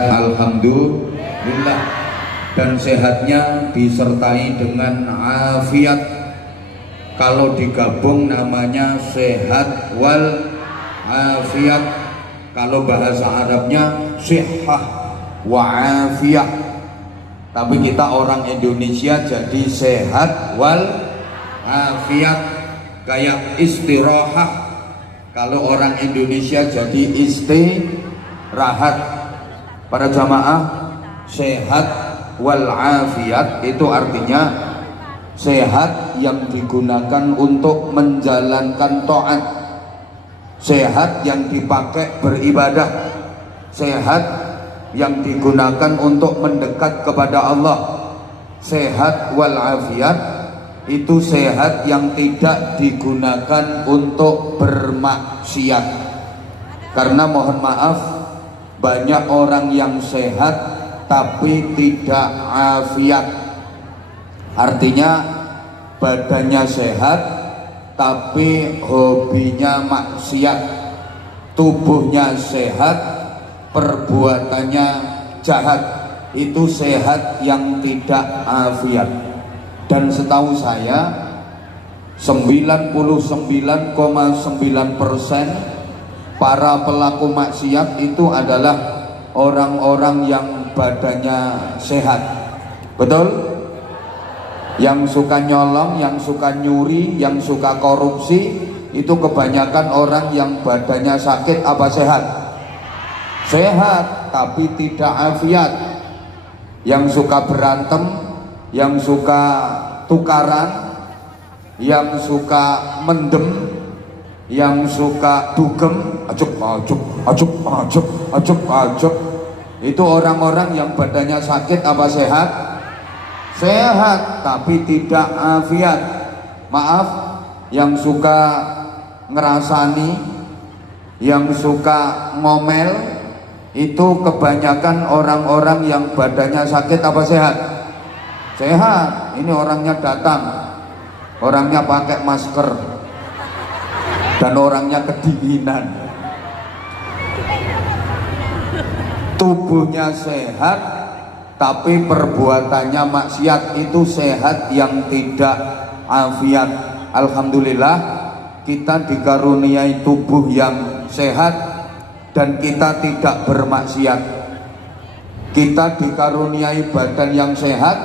Alhamdulillah, dan sehatnya disertai dengan afiat. Kalau digabung namanya sehat wal afiat. Kalau bahasa Arabnya sihah wa afiyah. Tapi kita orang Indonesia jadi sehat wal afiat, kayak istirahat. Kalau orang Indonesia jadi istirahat. Para jamaah, sehat wal afiat itu artinya sehat yang digunakan untuk menjalankan taat, sehat yang dipakai beribadah, sehat yang digunakan untuk mendekat kepada Allah. Sehat wal afiat itu sehat yang tidak digunakan untuk bermaksiat. Karena mohon maaf, banyak orang yang sehat tapi tidak afiat. Artinya badannya sehat tapi hobinya maksiat, tubuhnya sehat perbuatannya jahat. Itu sehat yang tidak afiat. Dan setahu saya 99,9% para pelaku maksiat itu adalah orang-orang yang badannya sehat. Betul? Yang suka nyolong, yang suka nyuri, yang suka korupsi, itu kebanyakan orang yang badannya sakit apa sehat? Sehat tapi tidak afiat. Yang suka berantem, yang suka tukaran, yang suka mendem, yang suka dugem, ajuk, itu orang-orang yang badannya sakit apa sehat? Sehat tapi tidak afiat. Maaf, yang suka ngerasani, yang suka ngomel, itu kebanyakan orang-orang yang badannya sakit apa sehat? Sehat. Ini orangnya datang, orangnya pakai masker, dan orangnya kedinginan. Tubuhnya sehat tapi perbuatannya maksiat. Itu sehat yang tidak afiat. Alhamdulillah, kita dikaruniai tubuh yang sehat dan kita tidak bermaksiat. Kita dikaruniai badan yang sehat,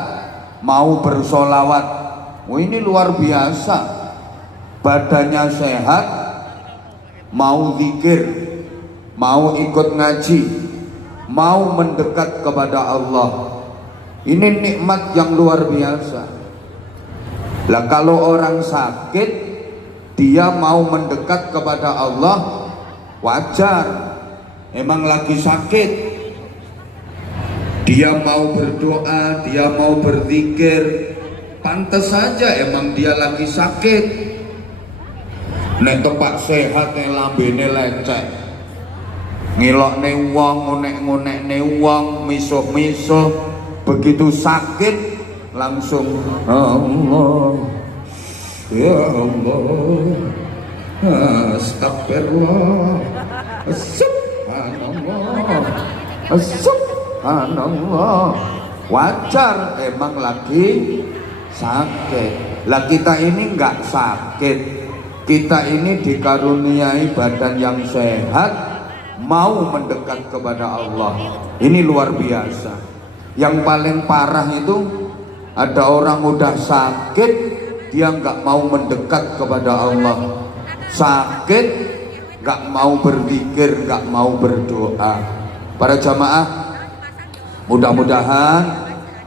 mau bersolawat. Oh, ini luar biasa. Badannya sehat, mau zikir, mau ikut ngaji, mau mendekat kepada Allah. Ini nikmat yang luar biasa. Lah kalau orang sakit, dia mau mendekat kepada Allah, wajar. Emang lagi sakit, dia mau berdoa, dia mau berzikir, pantas saja, emang dia lagi sakit. Nek tepak sehat nek lambene lecek, ngilokne wong, ngonek-ngonekne wong, misuh-misuh, begitu sakit langsung Allah, ya Allah, astagfirullah, subhanallah, subhanallah. Wajar, emang lagi sakit. Lah kita ini enggak sakit. Kita ini dikaruniai badan yang sehat, mau mendekat kepada Allah. Ini luar biasa. Yang paling parah itu ada orang udah sakit, dia nggak mau mendekat kepada Allah. Sakit, nggak mau berzikir, nggak mau berdoa. Para jamaah, mudah-mudahan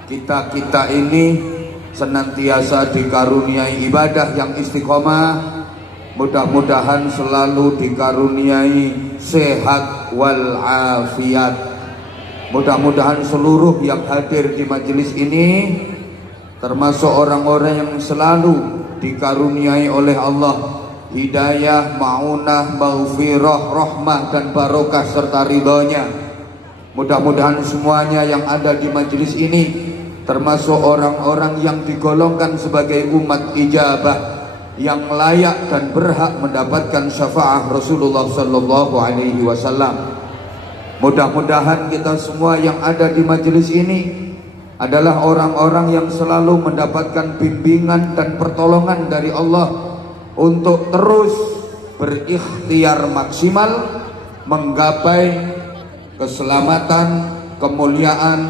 kita ini senantiasa dikaruniai ibadah yang istiqomah. Mudah-mudahan selalu dikaruniai sehat wal afiat. Mudah-mudahan seluruh yang hadir di majelis ini, termasuk orang-orang yang selalu dikaruniai oleh Allah hidayah, ma'unah, maghfirah, rahmah dan barokah serta ridhonya. Mudah-mudahan semuanya yang ada di majelis ini, termasuk orang-orang yang digolongkan sebagai umat ijabah, yang layak dan berhak mendapatkan syafaat Rasulullah sallallahu alaihi wasallam. Mudah-mudahan kita semua yang ada di majelis ini adalah orang-orang yang selalu mendapatkan bimbingan dan pertolongan dari Allah untuk terus berikhtiar maksimal menggapai keselamatan, kemuliaan,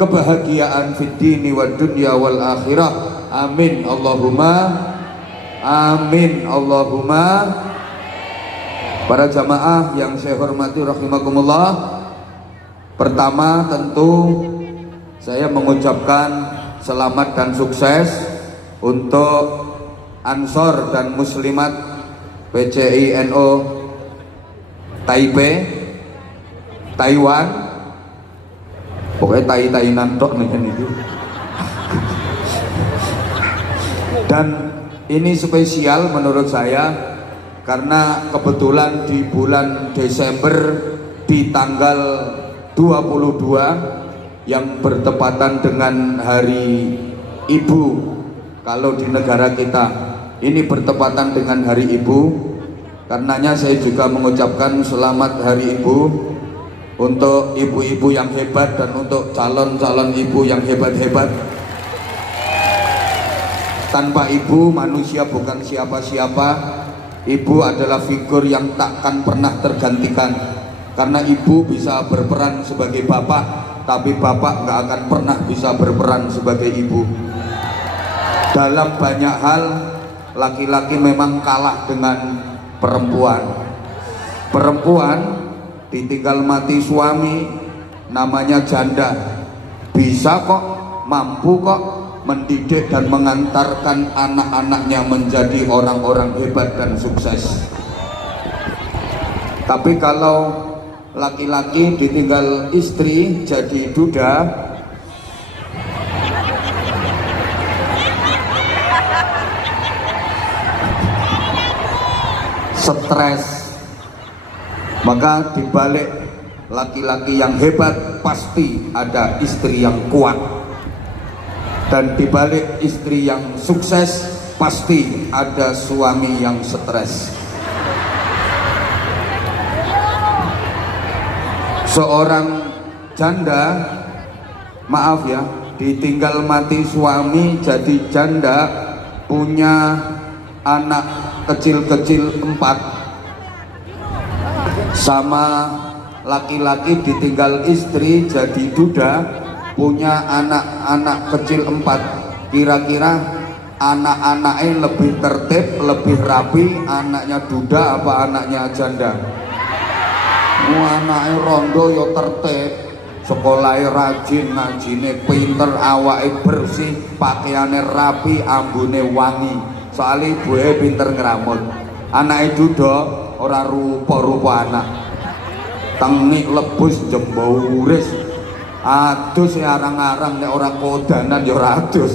kebahagiaan fid dini wad dunya wal akhirah. Amin Allahumma amin Allahumma. Para jamaah yang saya hormati rahimakumullah, pertama tentu saya mengucapkan selamat dan sukses untuk Ansor dan Muslimat PCI NO Taipei Taiwan, pokoknya tai-tainan tok nih ini. Dan ini spesial menurut saya karena kebetulan di bulan Desember di tanggal 22 yang bertepatan dengan Hari Ibu. Kalau di negara kita ini bertepatan dengan Hari Ibu, karenanya saya juga mengucapkan selamat Hari Ibu untuk ibu-ibu yang hebat dan untuk calon-calon ibu yang hebat-hebat. Tanpa ibu manusia bukan siapa-siapa. Ibu adalah figur yang takkan pernah tergantikan, karena ibu bisa berperan sebagai bapak, tapi bapak nggak akan pernah bisa berperan sebagai ibu. Dalam banyak hal laki-laki memang kalah dengan perempuan. Perempuan ditinggal mati suami namanya janda, bisa kok, mampu kok mendidik dan mengantarkan anak-anaknya menjadi orang-orang hebat dan sukses. Tapi kalau laki-laki ditinggal istri jadi duda, stres. Maka dibalik laki-laki yang hebat pasti ada istri yang kuat, dan dibalik istri yang sukses pasti ada suami yang stres. Seorang janda, maaf ya, ditinggal mati suami jadi janda, punya anak kecil-kecil 4, sama laki-laki ditinggal istri jadi duda, punya anak-anak kecil 4. Kira-kira anak-anaknya lebih tertib, lebih rapi, anaknya duda apa anaknya janda? Anaknya rondo yo tertib, sekolahnya rajin, ngajine pinter, awake bersih, pakaiannya rapi, ambune wangi. Soalnya ibunya pinter ngeramut. Anaknya duda ora rupa-rupa anak, tengik lebus jembauris, adus ya arang-arang, nek ora kodanan ya ora adus.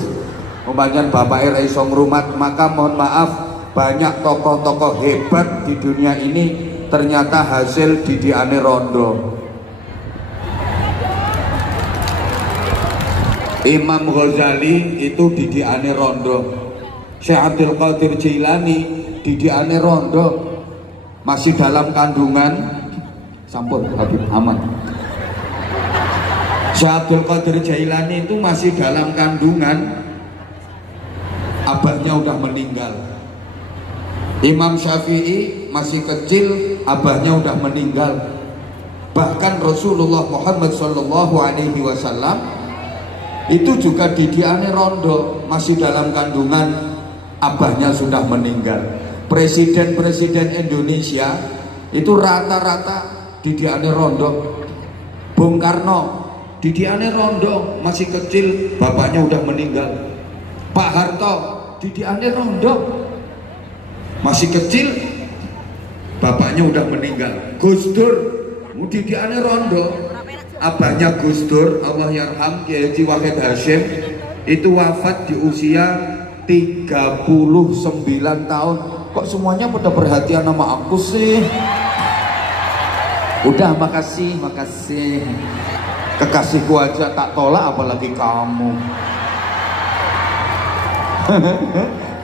Umpamanya bapaknya ra iso ngrumat. Maka mohon maaf, banyak tokoh-tokoh hebat di dunia ini ternyata hasil didikane rondo. Imam Ghazali itu didikane rondo, Syekh Abdul Qadir Jailani didikane rondo, masih dalam kandungan, sampun Habib aman. Syekh Abdul Qadir Jailani itu masih dalam kandungan, abahnya udah meninggal. Imam Syafi'i masih kecil, abahnya udah meninggal. Bahkan Rasulullah Muhammad SAW itu juga didikane rondo, masih dalam kandungan, abahnya sudah meninggal. Presiden-presiden Indonesia itu rata-rata didikane rondo. Bung Karno didikane rondo, masih kecil, bapaknya udah meninggal. Pak Harto didikane rondo, masih kecil, bapaknya udah meninggal. Gus Dur didikane rondo, abahnya Gus Dur, Allah yarham, Kiai Haji Wahid Hasyim, itu wafat di usia 39 tahun. Kok semuanya pada perhatian sama aku sih? Udah, makasih. Kekasihku aja tak tolak, apalagi kamu.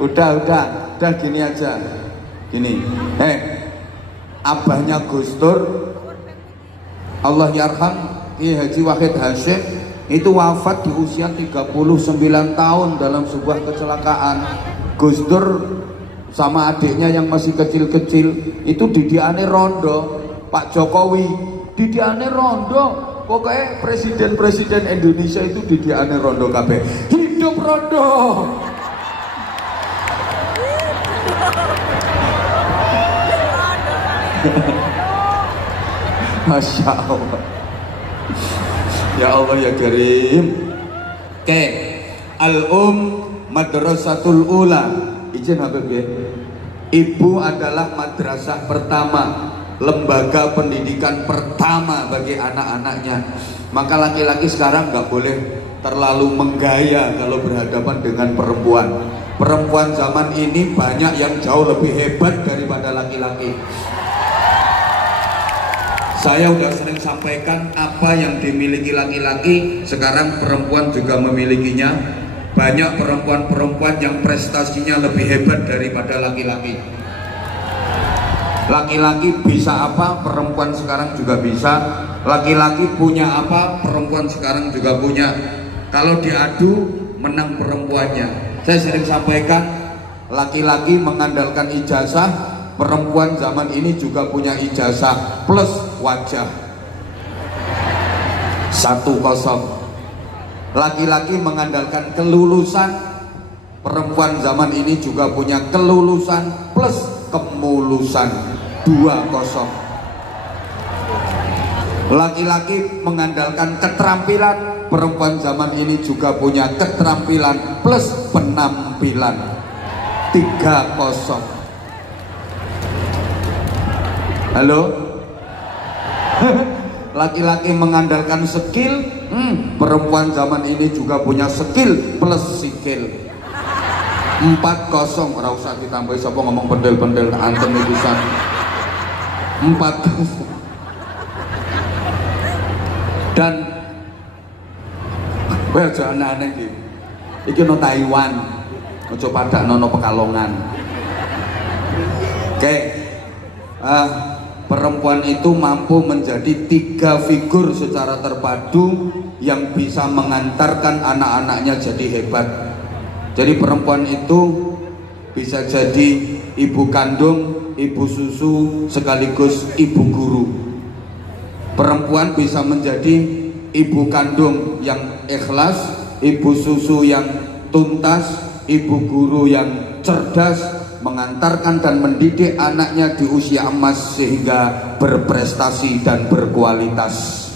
udah gini aja. Gini, abahnya Gus Dur Allah yarham Kiai Haji Wahid Hasyim itu wafat di usia 39 tahun dalam sebuah kecelakaan. Gus Dur sama adiknya yang masih kecil-kecil itu didiane rondo. Pak Jokowi didiane rondo. Pokoknya presiden-presiden Indonesia itu didiane rondo kabeh. Hidup rondo. Masya Allah. Ya Allah ya Karim. Oke, Madrasatul Ula. Izin Habib ya. Ibu adalah madrasah pertama, lembaga pendidikan pertama bagi anak-anaknya. Maka laki-laki sekarang nggak boleh terlalu menggaya kalau berhadapan dengan perempuan. Perempuan zaman ini banyak yang jauh lebih hebat daripada laki-laki. Saya udah sering sampaikan apa yang dimiliki laki-laki sekarang perempuan juga memilikinya. Banyak perempuan-perempuan yang prestasinya lebih hebat daripada laki-laki. Laki-laki bisa apa, perempuan sekarang juga bisa. Laki-laki punya apa, perempuan sekarang juga punya. Kalau diadu, menang perempuannya. Saya sering sampaikan, laki-laki mengandalkan ijazah, perempuan zaman ini juga punya ijazah plus wajah. 1-0. Laki-laki mengandalkan kelulusan, perempuan zaman ini juga punya kelulusan plus kemulusan. 2-0. Laki-laki mengandalkan keterampilan, perempuan zaman ini juga punya keterampilan plus penampilan. 3-0. Halo? Laki-laki mengandalkan skill, perempuan zaman ini juga punya skill plus skill. 4-0. Ora usah ditambahi sapa ngomong pendel-pendel antem itu san. 4-0. Dan kowe aja aneh-aneh iki. Iki no Taiwan. Aja padakno no Pekalongan. Oke. Perempuan itu mampu menjadi 3 figur secara terpadu yang bisa mengantarkan anak-anaknya jadi hebat. Jadi perempuan itu bisa jadi ibu kandung, ibu susu, sekaligus ibu guru. Perempuan bisa menjadi ibu kandung yang ikhlas, ibu susu yang tuntas, ibu guru yang cerdas, mengantarkan dan mendidik anaknya di usia emas sehingga berprestasi dan berkualitas.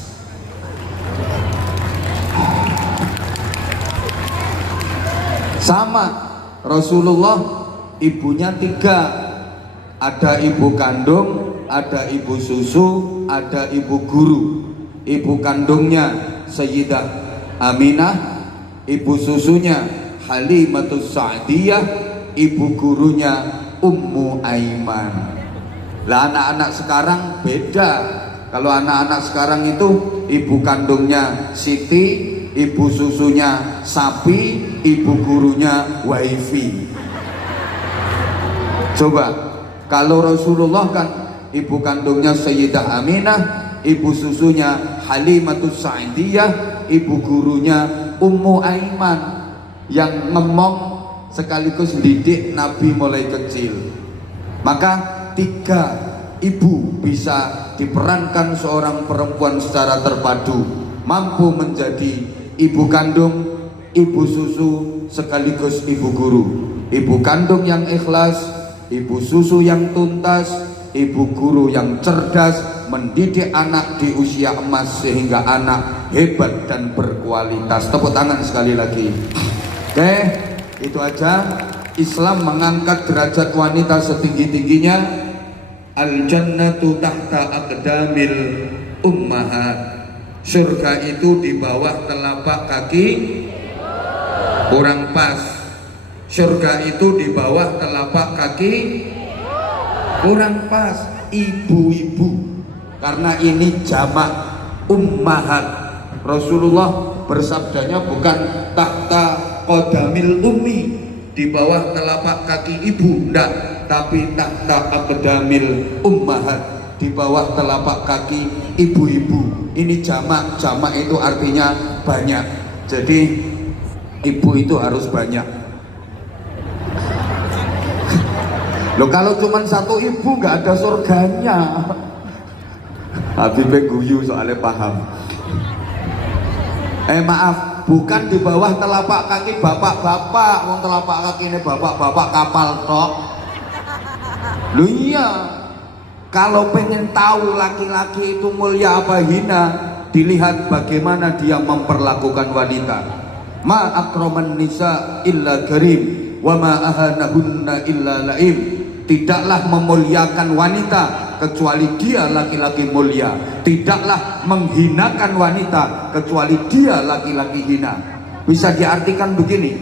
Sama Rasulullah, ibunya 3, ada ibu kandung, ada ibu susu, ada ibu guru. Ibu kandungnya Sayyidah Aminah, ibu susunya Halimatus Sa'diyah, ibu gurunya Ummu Aiman. Lah anak-anak sekarang beda. Kalau anak-anak sekarang itu ibu kandungnya Siti, ibu susunya sapi, ibu gurunya wifi. Coba kalau Rasulullah kan ibu kandungnya Sayyidah Aminah, ibu susunya Halimatus Sa'diyah, ibu gurunya Ummu Aiman yang ngomong sekaligus didik Nabi mulai kecil. Maka 3 ibu bisa diperankan seorang perempuan secara terpadu, mampu menjadi ibu kandung, ibu susu, sekaligus ibu guru. Ibu kandung yang ikhlas, ibu susu yang tuntas, ibu guru yang cerdas, mendidik anak di usia emas sehingga anak hebat dan berkualitas. Tepuk tangan sekali lagi. Oke, itu aja. Islam mengangkat derajat wanita setinggi-tingginya. Al-jannatu tahta aqdamil ummahat. Surga itu di bawah telapak kaki. Kurang pas. Surga itu di bawah telapak kaki. Kurang pas. Ibu-ibu. Karena ini jamak ummahat. Rasulullah bersabdanya bukan tahta qadamil ummi, di bawah telapak kaki ibu, enggak, tapi tahta aqdamil ummahat, di bawah telapak kaki ibu-ibu. Ini jamak, jamak itu artinya banyak. Jadi ibu itu harus banyak. Loh kalau cuma satu ibu nggak ada surganya. Habibie guyu soalnya paham. Maaf, bukan di bawah telapak kaki bapak-bapak. Wong telapak kaki ini bapak-bapak kapal tok. Loh iya, kalau pengen tahu laki-laki itu mulia apa hina, dilihat bagaimana dia memperlakukan wanita. Ma akraman nisa illa karim, wa ma ahanahunna illa laim. Tidaklah memuliakan wanita kecuali dia laki-laki mulia. Tidaklah menghinakan wanita kecuali dia laki-laki hina. Bisa diartikan begini,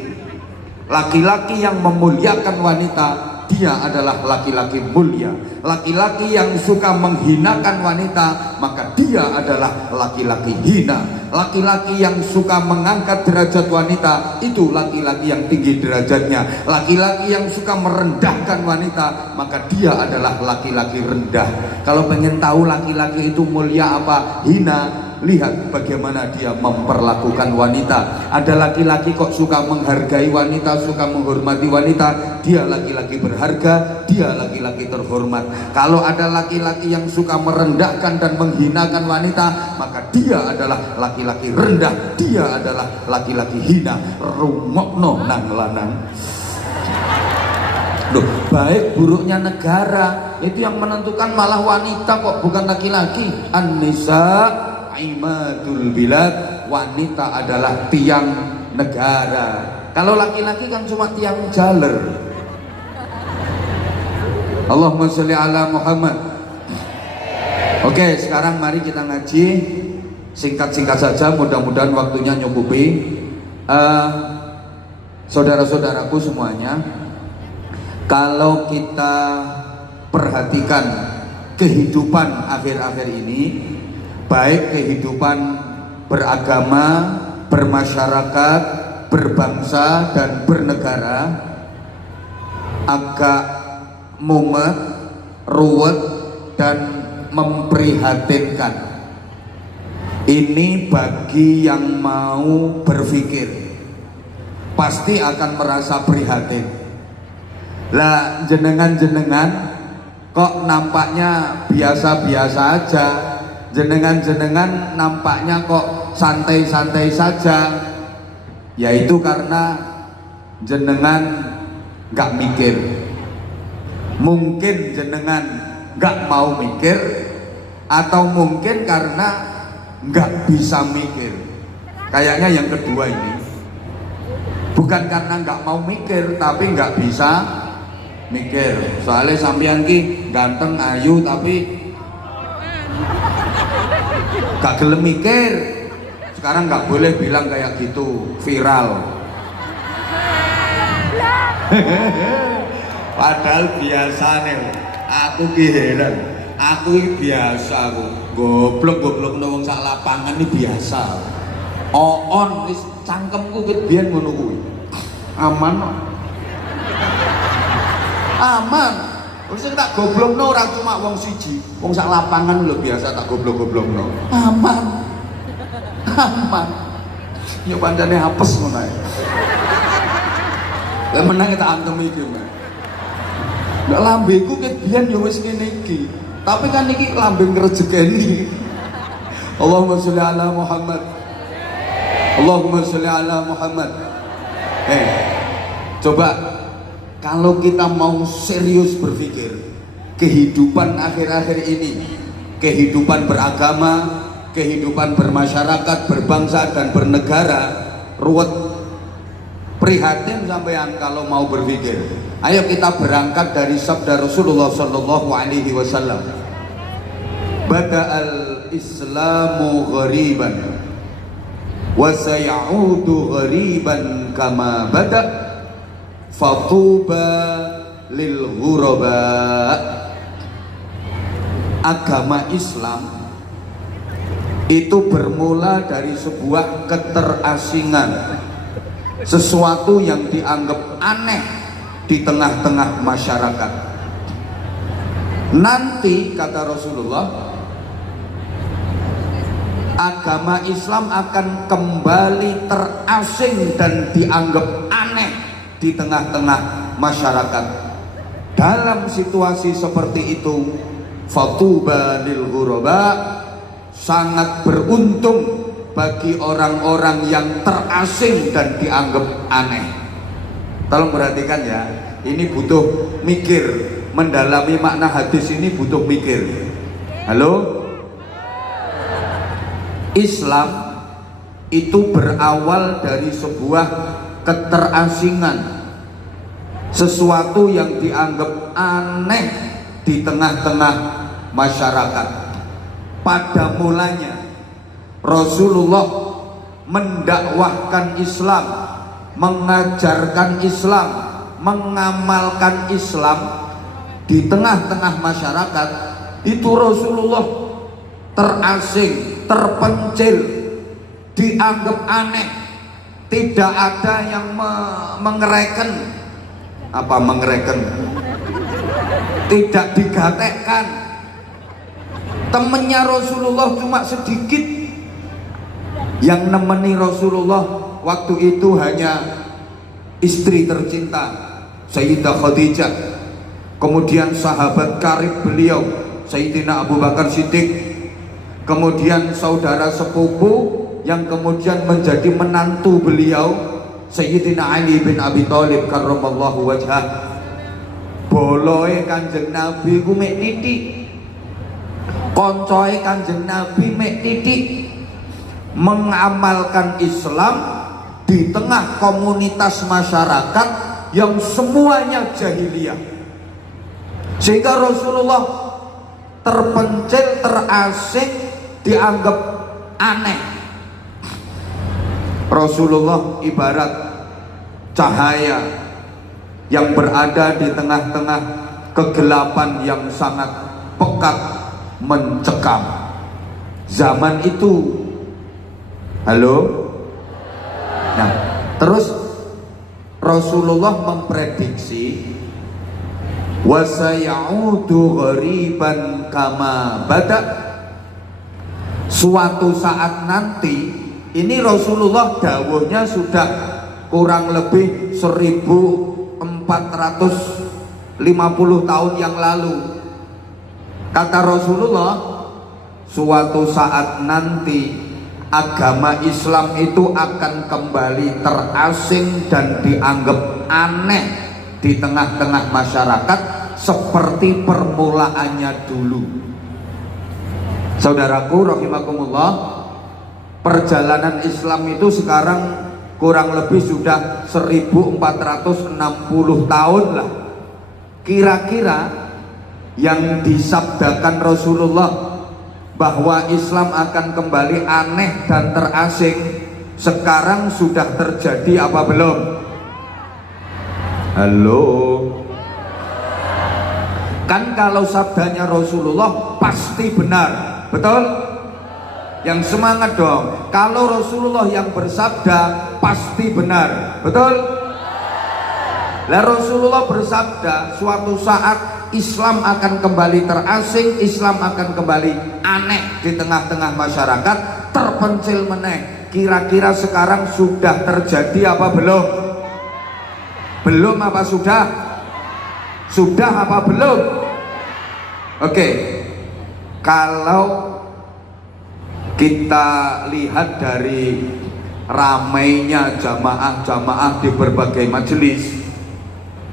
laki-laki yang memuliakan wanita, dia adalah laki-laki mulia. Laki-laki yang suka menghinakan wanita, maka dia adalah laki-laki hina. Laki-laki yang suka mengangkat derajat wanita, itu laki-laki yang tinggi derajatnya. Laki-laki yang suka merendahkan wanita, maka dia adalah laki-laki rendah. Kalau pengen tahu laki-laki itu mulia apa hina, lihat bagaimana dia memperlakukan wanita. Ada laki-laki kok suka menghargai wanita, suka menghormati wanita, dia laki-laki berharga, dia laki-laki terhormat. Kalau ada laki-laki yang suka merendahkan dan menghinakan wanita, maka dia adalah laki-laki rendah, dia adalah laki-laki hina. Rumokno nang lanang. Loh, baik buruknya negara itu yang menentukan malah wanita kok, bukan laki-laki. An-nisa imadul bilad, wanita adalah tiang negara. Kalau laki-laki kan cuma tiang jaler. Allahumma sholli ala Muhammad. Oke, sekarang mari kita ngaji singkat-singkat saja, mudah-mudahan waktunya nyukupi. Saudara-saudaraku semuanya, kalau kita perhatikan kehidupan akhir-akhir ini, baik kehidupan beragama, bermasyarakat, berbangsa dan bernegara, agak mumet, ruwet dan memprihatinkan. Ini bagi yang mau berpikir pasti akan merasa prihatin. Lah jenengan-jenengan kok nampaknya biasa-biasa aja, jenengan-jenengan nampaknya kok santai-santai saja. Yaitu karena jenengan gak mikir. Mungkin jenengan gak mau mikir, atau mungkin karena gak bisa mikir. Kayaknya yang kedua ini. Bukan karena gak mau mikir, tapi gak bisa mikir. Soalnya sampean ki ganteng ayu tapi gak gelem mikir. Sekarang gak boleh bilang kayak gitu, viral. Padahal biasa nih, aku ki heran, aku ki biasa aku goblok nang sak lapangan ini biasa. On wis cangkemku ket biyen ngono kuwi. Aman kok. Aman. Wis tak goblokno ora cuma wong siji, wong sak lapangan lho biasa tak goblok-goblokno. Aman. Aman. Ya pancene apes ngono ae. Lah menang tak antem iki, Mas. Ndak lambeku ket biyen ya wis ngene iki. Tapi kan iki lambe ngrejekeni. Allahumma sholli ala Muhammad. Allahumma sholli ala Muhammad. Coba kalau kita mau serius berpikir kehidupan akhir-akhir ini, kehidupan beragama, kehidupan bermasyarakat, berbangsa dan bernegara, ruwet, prihatin sampean kalau mau berpikir. Ayo kita berangkat dari sabda Rasulullah sallallahu alaihi wasallam. Bada'al Islamu ghariban wa sayaudu ghariban kama bada' fatuba lil ghuraba. Agama Islam itu bermula dari sebuah keterasingan, sesuatu yang dianggap aneh di tengah-tengah masyarakat. Nanti kata Rasulullah, agama Islam akan kembali terasing dan dianggap aneh di tengah-tengah masyarakat. Dalam situasi seperti itu, fatuba lil ghuraba, sangat beruntung bagi orang-orang yang terasing dan dianggap aneh. Tolong perhatikan ya, ini butuh mikir. Mendalami makna hadis ini butuh mikir. Halo? Islam itu berawal dari sebuah keterasingan, sesuatu yang dianggap aneh di tengah-tengah masyarakat. Pada mulanya Rasulullah mendakwahkan Islam, mengajarkan Islam, mengamalkan Islam di tengah-tengah masyarakat. Itu Rasulullah terasing, terpencil, dianggap aneh. Tidak ada yang mengereken. Apa mengereken? Tidak digatekkan. Temennya Rasulullah cuma sedikit. Yang nemeni Rasulullah waktu itu hanya istri tercinta Sayyidah Khadijah, kemudian sahabat karib beliau Sayyidina Abu Bakar Siddiq, kemudian saudara sepupu yang kemudian menjadi menantu beliau Sayyidina Ali bin Abi Thalib karramallahu wajhah. Boloe Kanjeng Nabi ku mek titik, koncoe Kanjeng Nabi mek titik, mengamalkan Islam di tengah komunitas masyarakat yang semuanya jahiliyah, sehingga Rasulullah terpencil, terasing, dianggap aneh. Rasulullah ibarat cahaya yang berada di tengah-tengah kegelapan yang sangat pekat mencekam. Zaman itu, halo? Nah, terus Rasulullah memprediksi wasayaudu ghariban kama bada, suatu saat nanti, ini Rasulullah dawuhnya sudah kurang lebih 1450 tahun yang lalu. Kata Rasulullah, suatu saat nanti agama Islam itu akan kembali terasing dan dianggap aneh di tengah-tengah masyarakat seperti permulaannya dulu. Saudaraku rahimakumullah, perjalanan Islam itu sekarang kurang lebih sudah 1460 tahun lah. Kira-kira yang disabdakan Rasulullah bahwa Islam akan kembali aneh dan terasing sekarang sudah terjadi apa belum? Halo? Kan kalau sabdanya Rasulullah pasti benar, betul? Yang semangat dong. Kalau Rasulullah yang bersabda pasti benar, betul? Lah Rasulullah bersabda suatu saat Islam akan kembali terasing, Islam akan kembali aneh di tengah-tengah masyarakat, terpencil meneh. Kira-kira sekarang sudah terjadi apa belum? Belum apa sudah? Sudah apa belum? Oke. Kalau kita lihat dari ramainya jamaah-jamaah di berbagai majelis,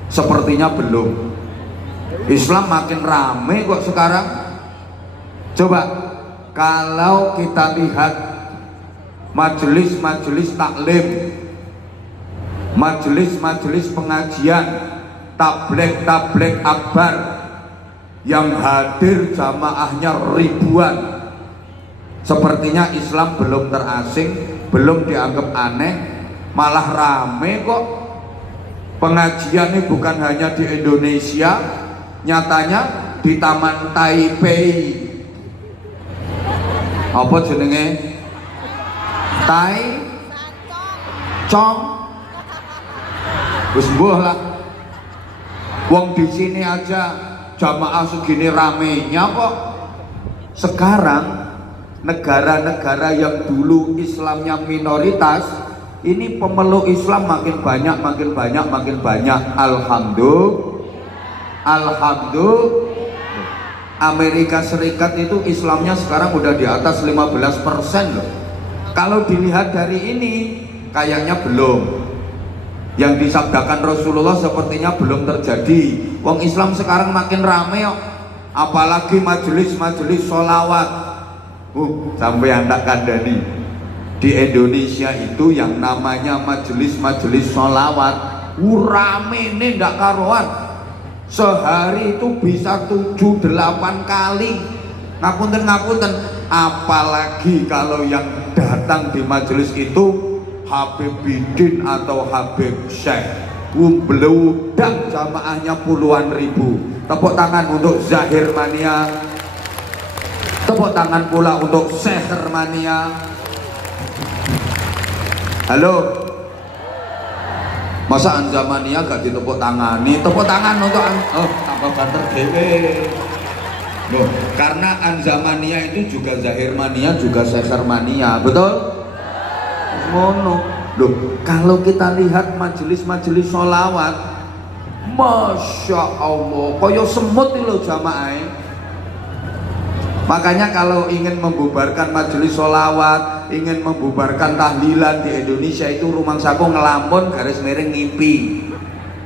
sepertinya belum. Islam makin ramai kok sekarang. Coba kalau kita lihat majelis-majelis taklim, majelis-majelis pengajian, tabligh akbar yang hadir jamaahnya ribuan, sepertinya Islam belum terasing, belum dianggap aneh, malah rame kok. Pengajian ini bukan hanya di Indonesia, nyatanya di Taman Taipei, apa jenenge? Tai Chong. Wis mbuh lah. Wong di sini aja jamaah segini ramenya kok. Sekarang negara-negara yang dulu Islamnya minoritas, ini pemeluk Islam makin banyak, makin banyak, makin banyak. Alhamdulillah. Amerika Serikat itu Islamnya sekarang udah di atas 15% loh. Kalau dilihat dari ini kayaknya belum. Yang disabdakan Rasulullah sepertinya belum terjadi. Wong Islam sekarang makin rame kok. Apalagi majelis-majelis sholawat. Sampai anda kandani. Di Indonesia itu yang namanya majelis-majelis sholawat rame nih ndak karuan. Sehari itu bisa 7-8 kali. Ngapunten, apalagi kalau yang datang di majelis itu Habib Bidin atau Habib Syekh, beludak jamaahnya puluhan ribu. Tepuk tangan untuk Zahir Mania, tepuk tangan pula untuk Seher Mania. Halo, masa Anzamania gak ditepuk tangani? Tepuk tangan untuk tambah banter dewe. Loh, karena Anzamania itu juga Zahir Mania, juga Seher Mania, betul? Mono. Loh, kalau kita lihat majelis-majelis sholawat, Masya Allah, koyo semut itu loh jamaah. Makanya kalau ingin membubarkan majelis sholawat, ingin membubarkan tahlilan di Indonesia itu rumang saku ngelamun garis miring ngimpi.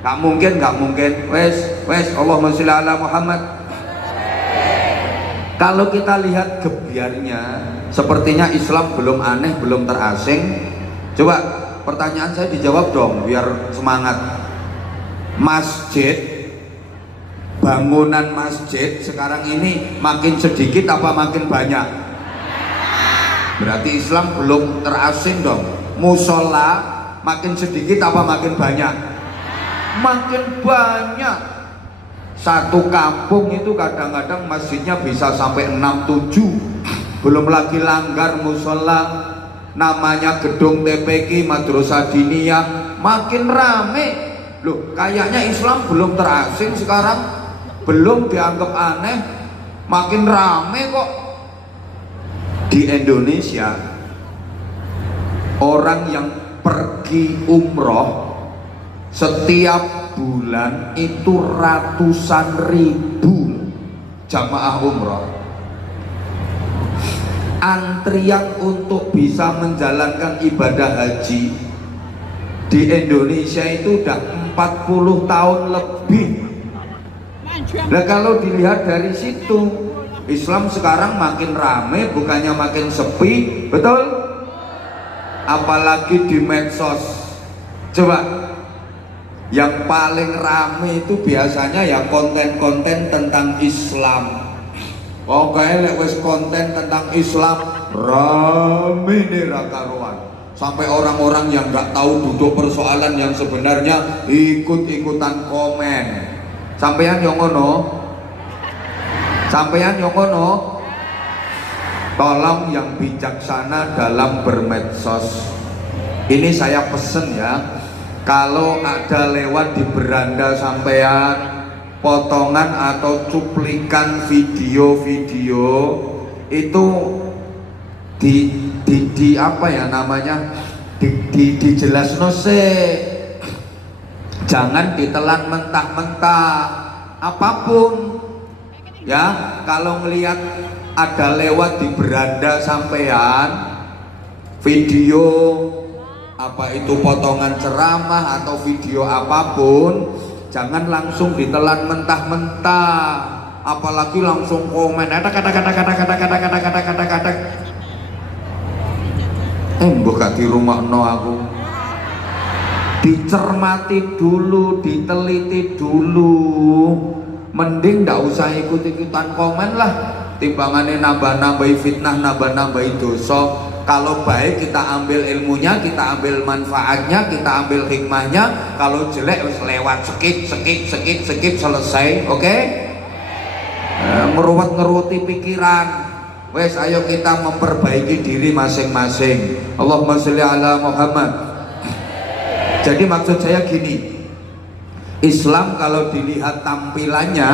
Gak mungkin. Wes, Allahumma sholli ala Muhammad. Kalau kita lihat gebiarnya, sepertinya Islam belum aneh, belum terasing. Coba pertanyaan saya dijawab dong, biar semangat. Masjid, bangunan masjid sekarang ini makin sedikit apa makin banyak? Berarti Islam belum terasing dong. Musola makin sedikit apa makin banyak? Makin banyak. Satu kampung itu kadang-kadang masjidnya bisa sampai 6-7. Belum lagi langgar musola, namanya gedung TPQ Madrasah Diniyah, makin rame. Loh, kayaknya Islam belum terasing sekarang, belum dianggap aneh, makin rame kok. Di Indonesia orang yang pergi umroh setiap bulan itu ratusan ribu jamaah umroh. Antrian untuk bisa menjalankan ibadah haji di Indonesia itu udah 40 tahun lebih. Nah, kalau dilihat dari situ, Islam sekarang makin rame, bukannya makin sepi, betul? Apalagi di medsos. Coba, yang paling rame itu biasanya ya konten-konten tentang Islam. Pokoknya lek wis konten tentang Islam rame nih rakaruan. Sampai orang-orang yang nggak tahu duduk persoalan yang sebenarnya ikut-ikutan komen. Sampeyan yang ngono? Sampeyan yang ngono? Tolong yang bijaksana dalam bermedsos. Ini saya pesen ya. Kalau ada lewat di beranda sampean potongan atau cuplikan video-video itu di apa ya namanya, dijelasno sih. Jangan ditelan mentah-mentah apapun ya. Kalau melihat ada lewat di beranda sampean video, apa itu potongan ceramah atau video apapun, jangan langsung ditelan mentah-mentah, apalagi langsung komen kata-kata. Mbok gak di rumah no aku. Dicermati dulu, diteliti dulu. Mending ndak usah ikut-ikutan komen lah. Timbangannya nambah-nambahi fitnah, nambah-nambahi dosa. Kalau baik kita ambil ilmunya, kita ambil manfaatnya, kita ambil hikmahnya. Kalau jelek lewat sekit selesai, oke? Ngeruwet-ngeruti pikiran. Wes, ayo kita memperbaiki diri masing-masing. Allahumma sholli ala Muhammad. Jadi maksud saya gini, Islam kalau dilihat tampilannya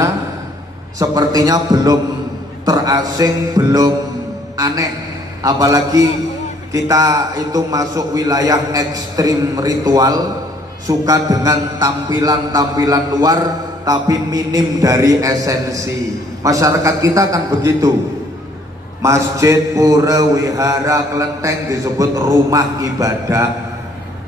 sepertinya belum terasing, belum aneh, apalagi kita itu masuk wilayah ekstrim ritual, suka dengan tampilan-tampilan luar tapi minim dari esensi. Masyarakat kita kan begitu. Masjid, pura, wihara, kelenteng disebut rumah ibadah.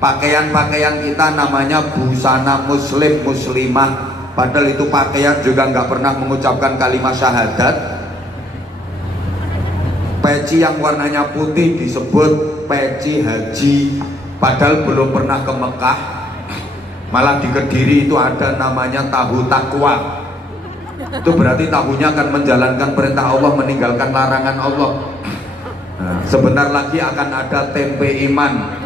Pakaian-pakaian kita namanya busana muslim, muslimah, padahal itu pakaian juga nggak pernah mengucapkan kalimat syahadat. Peci yang warnanya putih disebut peci haji, padahal belum pernah ke Mekah. Malah di Kediri itu ada namanya tahu takwa. Itu berarti tahunya akan menjalankan perintah Allah, meninggalkan larangan Allah. Nah, sebentar lagi akan ada tempe iman,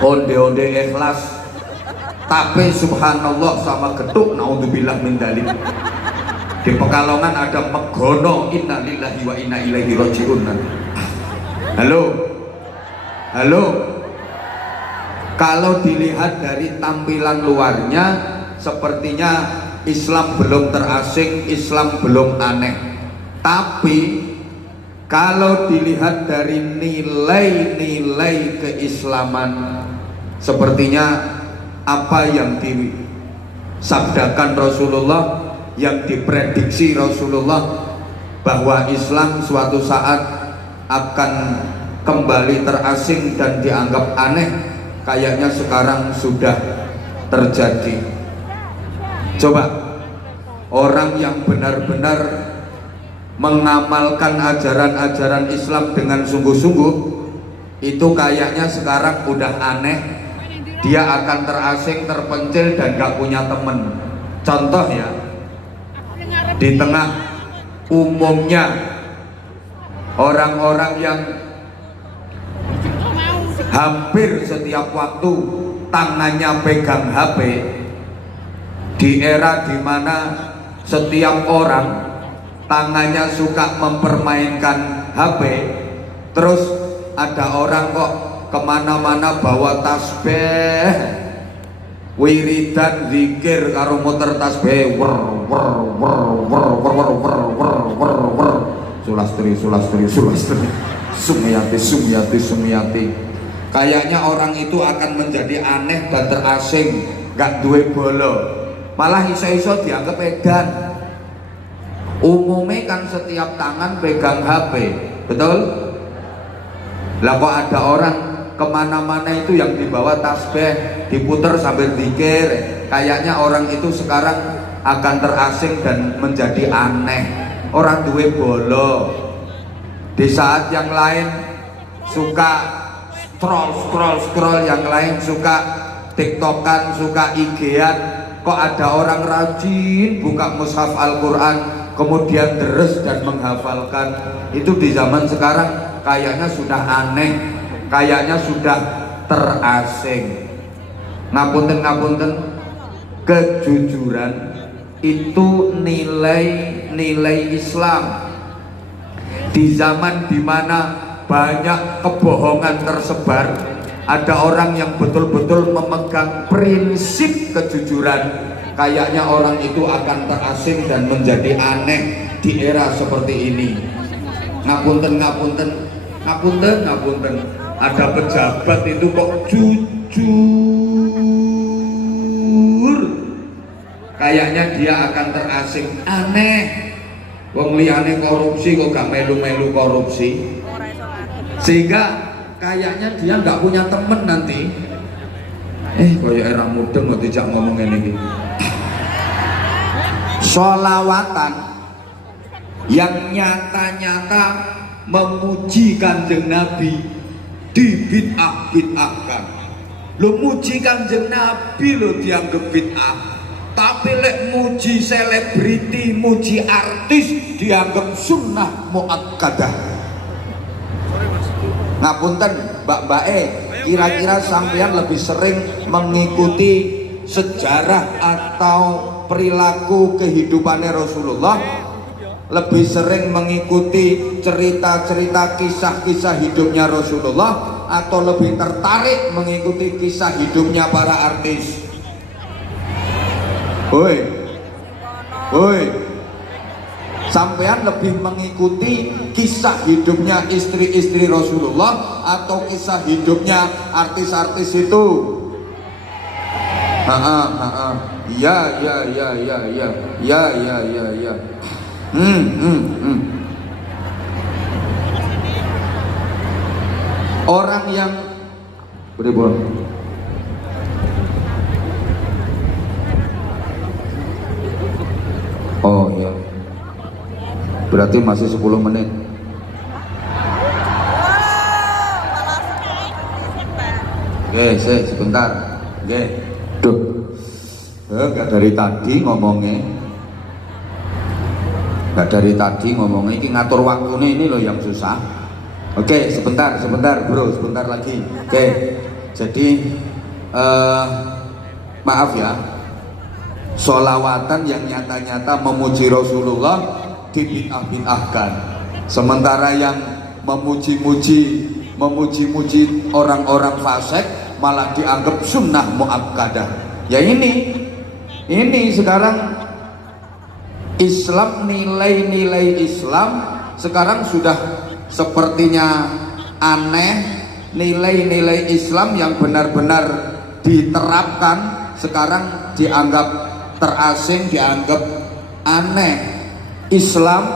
onde-onde ikhlas, tape subhanallah sama getuk naudzubillah min dzalik. Di Pekalongan ada megono innalillahi wa inna ilaihi rajiun. Halo, halo. Kalau dilihat dari tampilan luarnya, sepertinya Islam belum terasing, Islam belum aneh. Tapi kalau dilihat dari nilai-nilai keislaman, sepertinya apa yang disabdakan Rasulullah, yang diprediksi Rasulullah, bahwa Islam suatu saat akan kembali terasing dan dianggap aneh, kayaknya sekarang sudah terjadi. Coba orang yang benar-benar mengamalkan ajaran-ajaran Islam dengan sungguh-sungguh, itu kayaknya sekarang udah aneh, dia akan terasing, terpencil, dan gak punya temen. Contoh ya, di tengah umumnya orang-orang yang hampir setiap waktu tangannya pegang HP, di era dimana setiap orang tangannya suka mempermainkan HP, terus ada orang kok kemana-mana bawa tasbih, wiridan zikir karo muter tasbih, sulastri sulastri sulastri, sumiyati sumiyati sumiyati. Kayaknya orang itu akan menjadi aneh dan terasing, gak duwe bolo, malah iso-iso dianggap edan. Umumnya kan setiap tangan pegang HP, betul? Lah kok ada orang kemana-mana itu yang dibawa tasbih, diputer sambil zikir, kayaknya orang itu sekarang akan terasing dan menjadi aneh. Orang duwe bolo. Di saat yang lain suka scroll, yang lain suka tiktokan, suka IG-an, kok ada orang rajin buka mushaf Al-Quran kemudian deres dan menghafalkan. Itu di zaman sekarang kayaknya sudah aneh, kayaknya sudah terasing. Ngapunten, kejujuran itu nilai-nilai Islam. Di zaman dimana banyak kebohongan tersebar, ada orang yang betul-betul memegang prinsip kejujuran, kayaknya orang itu akan terasing dan menjadi aneh di era seperti ini. Ngapunten, ada pejabat itu kok jujur, kayaknya dia akan terasing, aneh. Wong liyane korupsi kok gak melu-melu korupsi, sehingga kayaknya dia nggak punya temen nanti. Kayak era muda mau dijak ngomong ini. Sholawatan yang nyata-nyata memuji Kanjeng Nabi dibid'ah-bid'ahkan. Lo muji Kanjeng Nabi lo dianggap bid'ah, tapi lek muji selebriti, muji artis dianggap sunnah muakkadah. Ngapunten Mbak kira-kira sampean lebih sering mengikuti sejarah atau perilaku kehidupannya Rasulullah, lebih sering mengikuti cerita-cerita kisah-kisah hidupnya Rasulullah, atau lebih tertarik mengikuti kisah hidupnya para artis? Woi, Sampean lebih mengikuti kisah hidupnya istri-istri Rasulullah atau kisah hidupnya artis-artis itu? Ya. Orang yang beribun. Oh ya, berarti masih 10 menit. Oke, sebentar. Oke, duh, enggak dari tadi ngomongnya. Enggak dari tadi ngomongnya. Ini ngatur waktunya ini loh yang susah. Oke, sebentar bro, sebentar lagi. Oke, jadi maaf ya, sholawatan yang nyata-nyata memuji Rasulullah dibid'ah-bid'ahkan, sementara yang memuji-muji orang-orang fasik malah dianggap sunnah muakkadah. Ya ini sekarang Islam, nilai-nilai Islam sekarang sudah sepertinya aneh. Nilai-nilai Islam yang benar-benar diterapkan sekarang dianggap terasing, dianggap aneh. Islam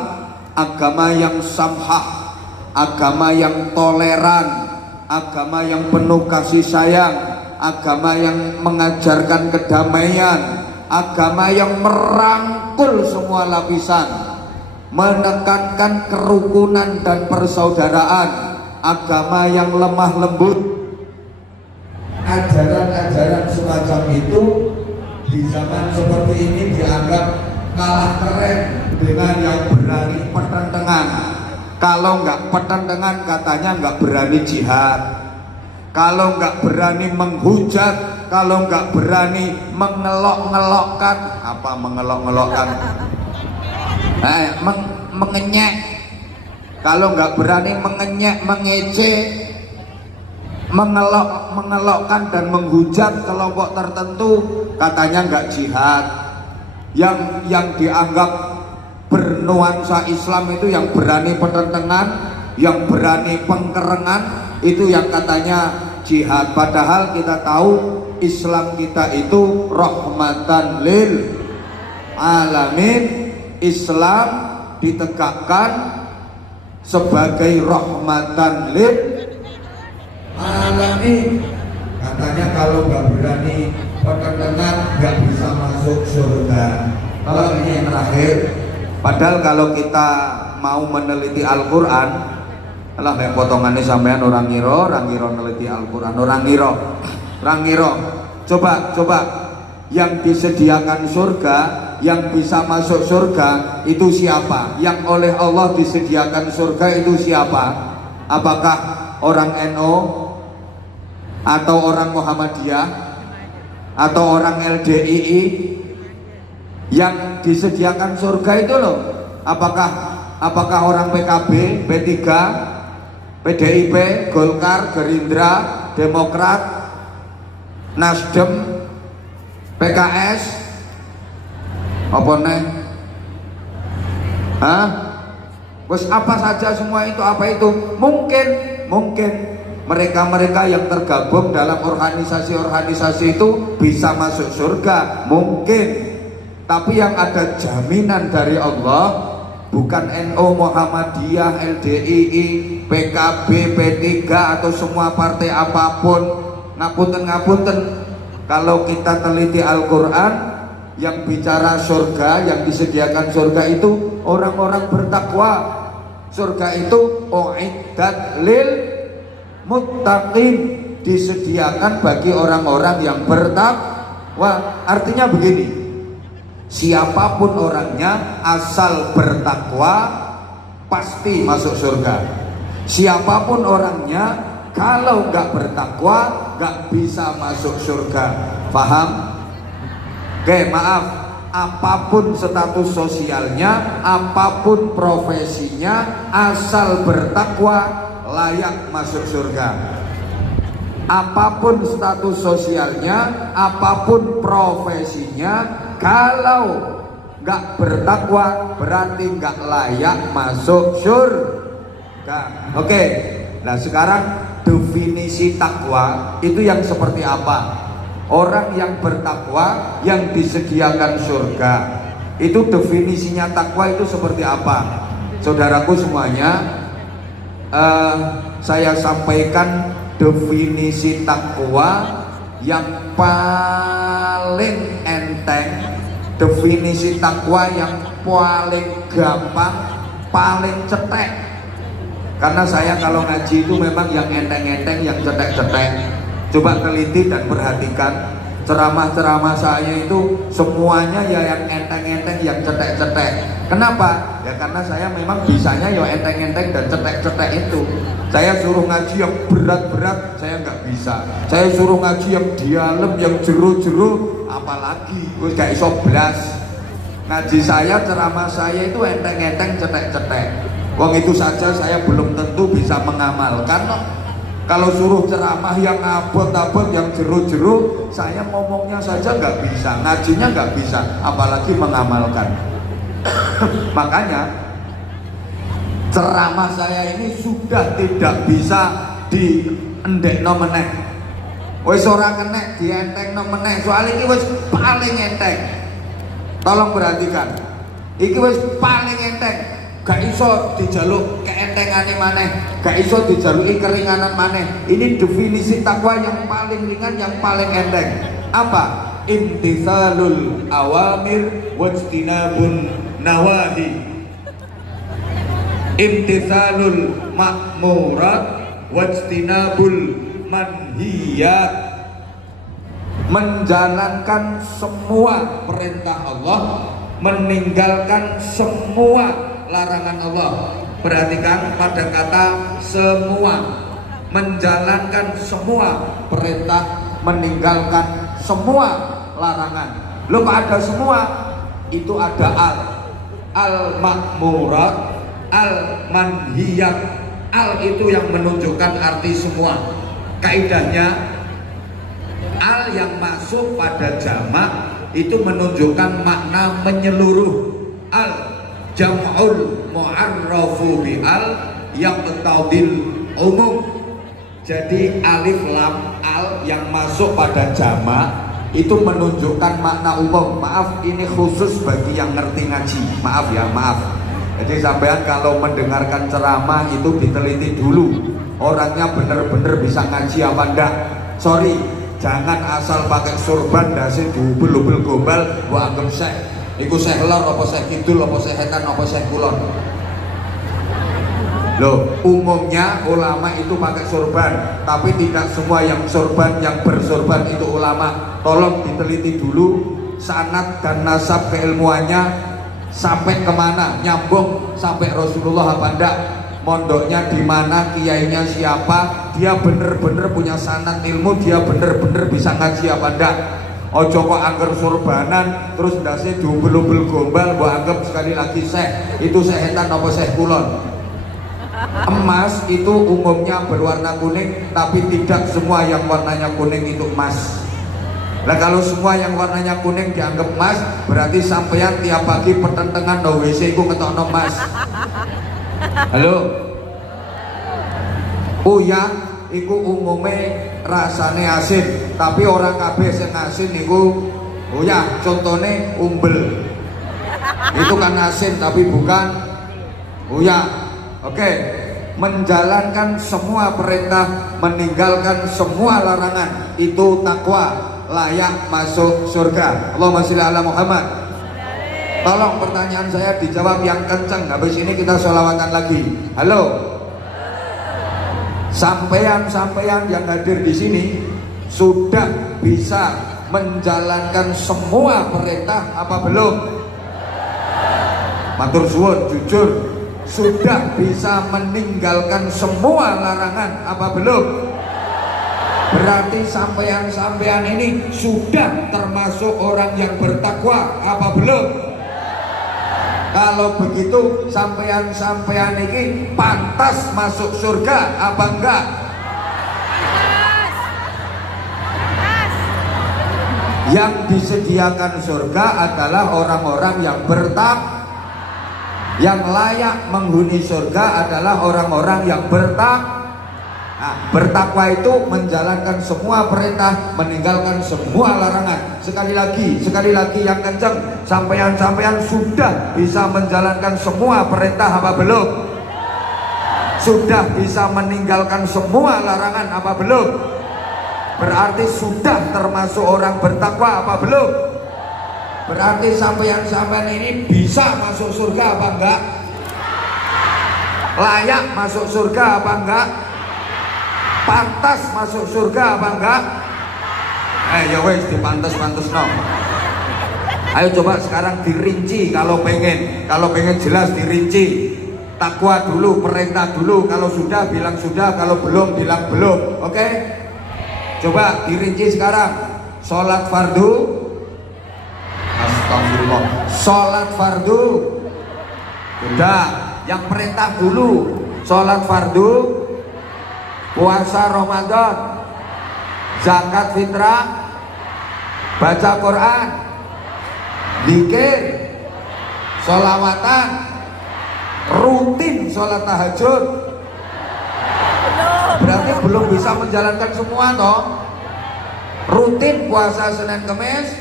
agama yang samhah, agama yang toleran, agama yang penuh kasih sayang, agama yang mengajarkan kedamaian, agama yang merangkul semua lapisan, menekankan kerukunan dan persaudaraan, agama yang lemah lembut. Ajaran-ajaran semacam itu di zaman seperti ini dianggap kalah keren dengan yang berani pertentangan. Kalau nggak pertentangan katanya nggak berani jihad, kalau nggak berani menghujat, kalau nggak berani mengelok-ngelokkan. Apa mengelok-ngelokkan? Mengenyek. Kalau nggak berani mengenyek, mengece, mengelokkan dan menghujat kelompok tertentu, katanya nggak jihad. Yang dianggap bernuansa Islam itu yang berani pertentangan, yang berani pengkerengan, itu yang katanya jihad. Padahal kita tahu Islam kita itu rahmatan lil alamin. Islam ditegakkan sebagai rahmatan lil alamin. Katanya kalau nggak berani pertentangan nggak bisa masuk surga. Kalau ini yang terakhir, padahal kalau kita mau meneliti Al-Quran, lah yang potongannya sampean orang ngiro neliti Al-Quran, orang ngiro. Coba yang disediakan surga, yang bisa masuk surga itu siapa? Yang oleh Allah disediakan surga itu siapa? Apakah orang NO atau orang Muhammadiyah atau orang LDII? Yang disediakan surga itu loh, apakah orang PKB, P3, PDIP, Golkar, Gerindra, Demokrat, Nasdem, PKS, apa nih? Wes apa saja semua itu, apa itu? Mungkin mereka yang tergabung dalam organisasi-organisasi itu bisa masuk surga, mungkin. Tapi yang ada jaminan dari Allah bukan NU, Muhammadiyah, LDII, PKB, P3 atau semua partai apapun. Ngapunten, kalau kita teliti Al-Quran, yang bicara surga, yang disediakan surga itu orang-orang bertakwa. Surga itu uiddat lil muttaqin, disediakan bagi orang-orang yang bertakwa. Artinya begini, siapapun orangnya asal bertakwa pasti masuk surga. Siapapun orangnya kalau nggak bertakwa nggak bisa masuk surga. Paham? Oke, maaf, apapun status sosialnya, apapun profesinya, asal bertakwa layak masuk surga. Apapun status sosialnya, apapun profesinya, kalau nggak bertakwa berarti nggak layak masuk surga. Oke, nah sekarang definisi takwa itu yang seperti apa? Orang yang bertakwa yang disediakan surga, itu definisinya takwa itu seperti apa? Saudaraku semuanya, saya sampaikan definisi takwa yang paling enteng, definisi takwa yang paling gampang, paling cetek. Karena saya kalau ngaji itu memang yang enteng-enteng, yang cetek-cetek. Coba teliti dan perhatikan ceramah-ceramah saya itu semuanya ya yang enteng-enteng, yang cetek-cetek. Kenapa? Ya karena saya memang bisanya ya enteng-enteng dan cetek-cetek itu. Saya suruh ngaji yang berat-berat saya nggak bisa. Saya suruh ngaji yang dalam, yang jero-jero, apalagi gue gak iso blas. Ngaji saya, ceramah saya itu enteng-enteng, cetek-cetek. Wong itu saja saya belum tentu bisa mengamalkan. Kalau suruh ceramah yang abot-abot, yang jero-jero, saya ngomongnya saja nggak bisa, ngajinya nggak bisa, apalagi mengamalkan. Makanya ceramah saya ini sudah tidak bisa diendekno meneh. Wis ora kenek dientengno meneh, soalnya ini wis paling enteng. Tolong perhatikan, iki wis paling enteng. Gak iso dijaluk keentengane maneh, gak iso dijaluki keringanan maneh. Ini definisi takwa yang paling ringan, yang paling enteng. Apa? Imtithalul awamir wajtinabun nawahi. Imtithalul ma'murat wajtinabul manhiyat. Menjalankan semua perintah Allah, meninggalkan semua larangan Allah. Perhatikan pada kata semua, menjalankan semua perintah, meninggalkan semua larangan. Loh kok ada semua? Itu ada al-ma'murat, al-manhiyat. Al itu yang menunjukkan arti semua. Kaidahnya al yang masuk pada jamak itu menunjukkan makna menyeluruh. Al jam'ul mu'arrafu bi'al yang tadil umum. Jadi alif lam al yang masuk pada jamak itu menunjukkan makna umum. Maaf, ini khusus bagi yang ngerti ngaji. Maaf ya, maaf. Jadi sampean kalau mendengarkan ceramah itu diteliti dulu orangnya bener-bener bisa ngaji apa enggak. Sorry, jangan asal pakai surban dasi diubel-ubel gombal gua anggap syekh. Iku syekh lor apa syekh kidul apa syekh etan apa syekh kulon. Loh, umumnya ulama itu pakai surban, tapi tidak semua yang surban, yang bersurban itu ulama. Tolong diteliti dulu sanad dan nasab keilmuannya sampai kemana, nyambung sampai Rasulullah apa enggak, mondoknya di mana, kiainya siapa, dia bener-bener punya sanad ilmu, dia bener-bener bisa ngaji apa enggak. Ojo kok angker surbanan terus ndase diumbel-umbel gombal mbok anggap sekali lagi syekh. Itu setan apa syekh kulon. Emas itu umumnya berwarna kuning, tapi tidak semua yang warnanya kuning itu emas. Nah kalau semua yang warnanya kuning dianggap emas, berarti sampeyan tiap pagi pertentangan no WC ku ngetokno emas. Halo. Oh ya, iku umume rasane asin, tapi orang kabeh sing asin niku oh ya, contone umbel. Itu kan asin tapi bukan oh ya. Oke, menjalankan semua perintah, meninggalkan semua larangan, itu takwa, layak masuk surga. Allahumma sholli ala Muhammad. Tolong pertanyaan saya dijawab yang kencang. Habis ini kita sholawatan lagi. Halo. Sampean-sampean yang hadir di sini sudah bisa menjalankan semua perintah apa belum? Matur suwun, jujur. Sudah bisa meninggalkan semua larangan apa belum? Berarti sampean-sampean ini sudah termasuk orang yang bertakwa apa belum? Kalau begitu sampean-sampean ini pantas masuk surga apa enggak? Yang disediakan surga adalah orang-orang yang yang layak menghuni surga adalah orang-orang yang bertakwa itu menjalankan semua perintah, meninggalkan semua larangan. Sekali lagi yang kenceng, sampean sudah bisa menjalankan semua perintah apa belum? Sudah bisa meninggalkan semua larangan apa belum? Berarti sudah termasuk orang bertakwa apa belum? Berarti sampean ini bisa masuk surga apa enggak? Layak masuk surga apa enggak? Pantas masuk surga apa enggak? Ya wes dipantes no. Ayo coba sekarang dirinci kalau pengen jelas dirinci. Takwa dulu, perintah dulu, kalau sudah bilang sudah, kalau belum bilang belum. Oke? Coba dirinci sekarang. Sholat fardu, astagfirullah. Sholat fardu sudah, yang perintah dulu. Sholat fardu, puasa Ramadan, zakat fitrah, baca Quran, zikir, sholawatan, rutin sholat tahajud. Berarti belum bisa menjalankan semua toh. Rutin puasa Senin Kemis,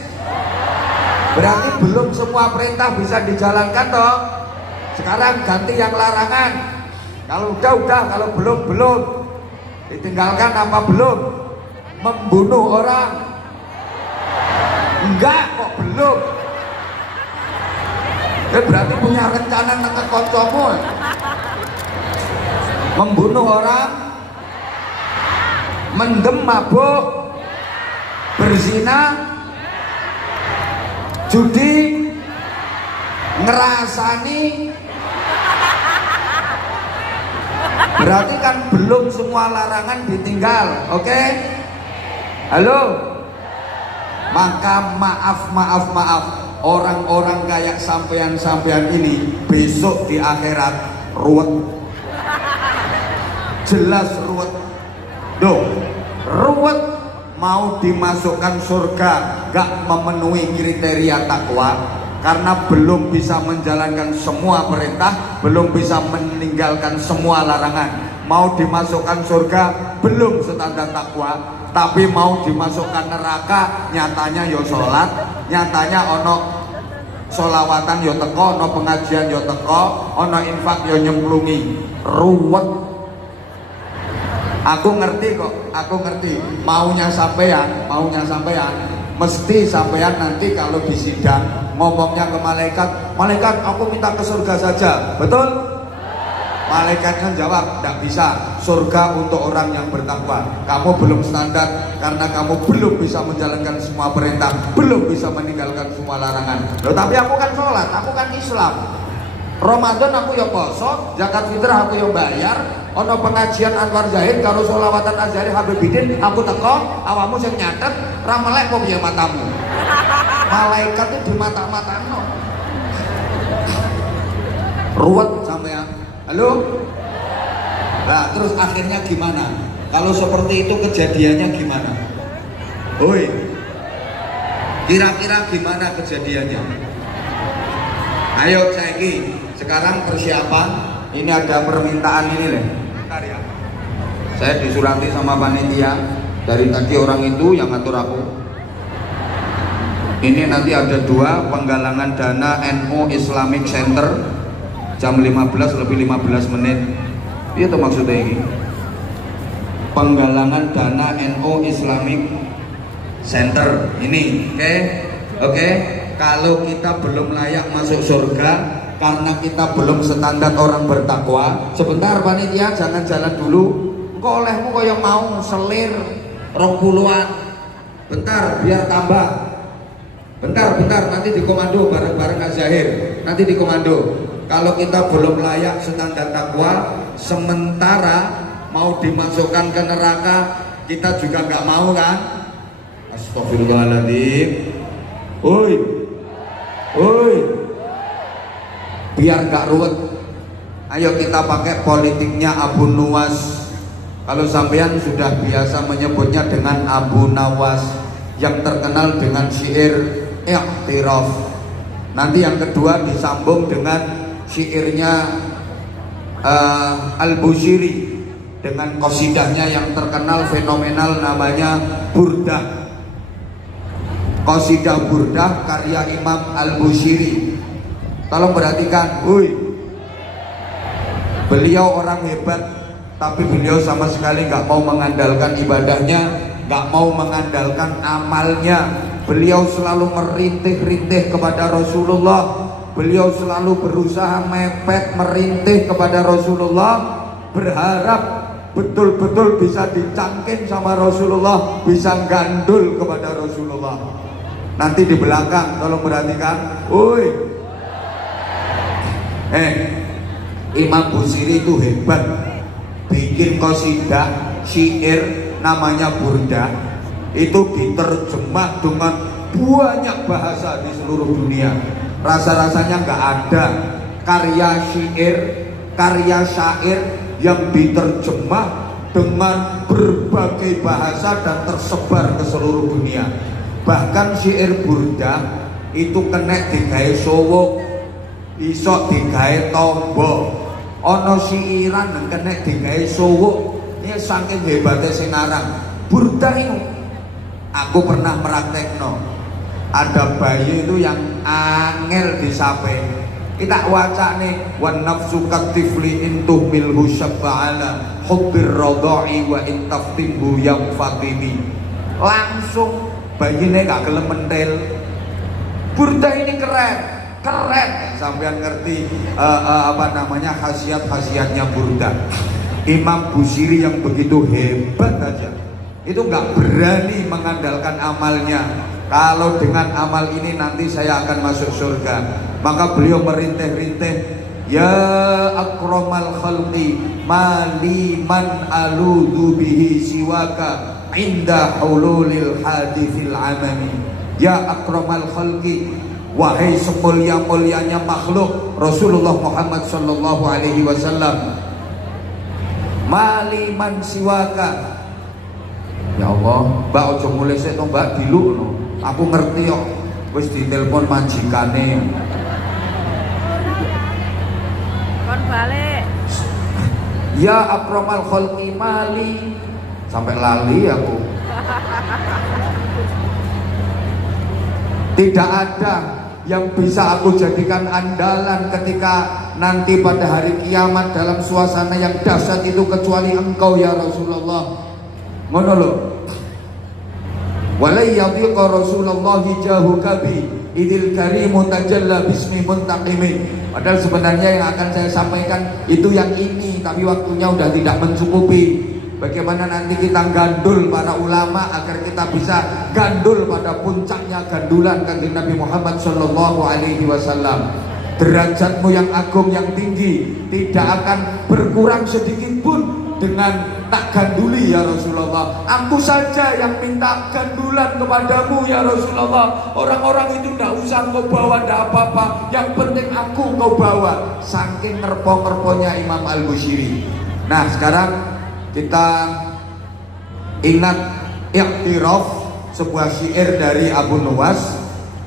berarti belum semua perintah bisa dijalankan toh. Sekarang ganti yang larangan. Kalau udah, kalau belum. Ditinggalkan apa belum? Membunuh orang. Enggak kok belum. Berarti punya rencana nangkep koncomu. Membunuh orang, mendem mabuk, berzina, judi, ngerasani. Berarti kan belum semua larangan ditinggal. Oke? Halo? Maka maaf, orang-orang kayak sampean ini besok di akhirat ruwet. Jelas ruwet. Ruwet. Mau dimasukkan surga gak memenuhi kriteria takwa karena belum bisa menjalankan semua perintah, belum bisa meninggalkan semua larangan. Mau dimasukkan surga belum standar takwa, tapi mau dimasukkan neraka nyatanya yo sholat, nyatanya ono sholawatan yo teko, ono pengajian yo teko, ono infak yo nyemplungi. Ruwet. Aku ngerti maunya sampean mesti sampean nanti kalau di sidang ngomongnya ke malaikat aku minta ke surga saja, betul? Malaikatnya jawab, tidak bisa, surga untuk orang yang bertakwa. Kamu belum standar karena kamu belum bisa menjalankan semua perintah, belum bisa meninggalkan semua larangan. Loh, tapi aku kan sholat, aku kan Islam, Ramadan aku ya poso, zakat fitrah aku yang bayar, ono pengajian Anwar Zahid karo sholawatan Azhari Habibidin aku teko, awamu sing nyatet, ra melek kok piye matamu. Malaikat itu di mata-matano. Ruwet sampean. Halo? Nah, terus akhirnya gimana? Kalau seperti itu kejadiannya gimana? Oi. Kira-kira gimana kejadiannya? Ayo saiki, sekarang persiapan. Ini ada permintaan ini leh. Ya. Saya disurati sama panitia dari tadi orang itu yang ngatur aku. Ini nanti ada 2 penggalangan dana NU Islamic Center jam 15:15. Itu maksudnya ini. Penggalangan dana NU Islamic Center ini, oke. Kalau kita belum layak masuk surga karena kita belum standar orang bertakwa, sebentar panitia, jangan jalan dulu. Kok olehmu kaya mau selir 20-an. Bentar biar tambah. Bentar nanti dikomando bareng-bareng Kak Zahir. Nanti dikomando. Kalau kita belum layak standar takwa, sementara mau dimasukkan ke neraka, kita juga nggak mau kan? Astagfirullahaladzim. Oi, biar gak ruwet, ayo kita pakai politiknya Abu Nuwas. Kalau sampean sudah biasa menyebutnya dengan Abu Nawas, yang terkenal dengan syair I'tiraf. Nanti yang kedua disambung dengan syairnya Al-Busiri dengan qasidahnya yang terkenal fenomenal namanya Burdah. Qasidah Burdah karya Imam Al-Busiri. Tolong perhatikan, beliau orang hebat, tapi beliau sama sekali nggak mau mengandalkan ibadahnya, nggak mau mengandalkan amalnya. Beliau selalu merintih-rintih kepada Rasulullah. Beliau selalu berusaha mepet merintih kepada Rasulullah, berharap betul-betul bisa dicangkin sama Rasulullah, bisa gandul kepada Rasulullah. Nanti di belakang tolong perhatikan, Imam Busiri itu hebat, bikin qasidah syair namanya Burdah, itu diterjemah dengan banyak bahasa di seluruh dunia. Rasa-rasanya nggak ada karya syair yang diterjemah dengan berbagai bahasa dan tersebar ke seluruh dunia. Bahkan syair Burdah itu kena digawe sowok, iso digawe tombo, ono siiran yang kena digawe sowok. Ini saking hebatnya sing aran Burdah itu. Aku pernah meraktekno, ada bayi itu yang angel disape, kita waca nih, wan nafsu katifli intuh milhu syab'ala hubbir radha'i wa intaftimhu yang fatimi. Langsung bayinya gak gelem mentel. Burdah ini keren, sampean ngerti khasiat-khasiatnya Burdah. Imam Busiri yang begitu hebat aja itu nggak berani mengandalkan amalnya. Kalau dengan amal ini nanti saya akan masuk surga, maka beliau merintih-rintih, ya akramal khalqi mali man aludhu bihi siwaka inda hululil hadithil amami. Ya akramal khalqi, wahai semulia-mulianya makhluk Rasulullah Muhammad sallallahu alaihi wasallam, mali man siwaka. Ya Allah, mbak ojo mulai sik to mbak, dilu no. Aku ngerti kok, wis ditelepon majikane. Kon balik. Ya akramal khalqi mali, sampai lali aku. Tidak ada yang bisa aku jadikan andalan ketika nanti pada hari kiamat dalam suasana yang dahsyat itu kecuali Engkau ya Rasulullah. Ngono lho. Walai yadhiqa Rasulullah jahuka bi idil karimu tajalla bismi muntaqimi. Padahal sebenarnya yang akan saya sampaikan itu yang ini, tapi waktunya udah tidak mencukupi. Bagaimana nanti kita gandul para ulama agar kita bisa gandul pada puncaknya gandulan kanjeng Nabi Muhammad sallallahu alaihi wasallam. Derajatmu yang agung yang tinggi tidak akan berkurang sedikit pun dengan tak ganduli ya Rasulullah. Aku saja yang minta gandulan kepadamu ya Rasulullah. Orang-orang itu tidak usah kau bawa, tidak apa-apa, yang penting aku kau bawa. Saking ngerpo-ngerponya Imam Al-Busiri. Nah sekarang kita ingat I'tiraf, sebuah syair dari Abu Nuwas.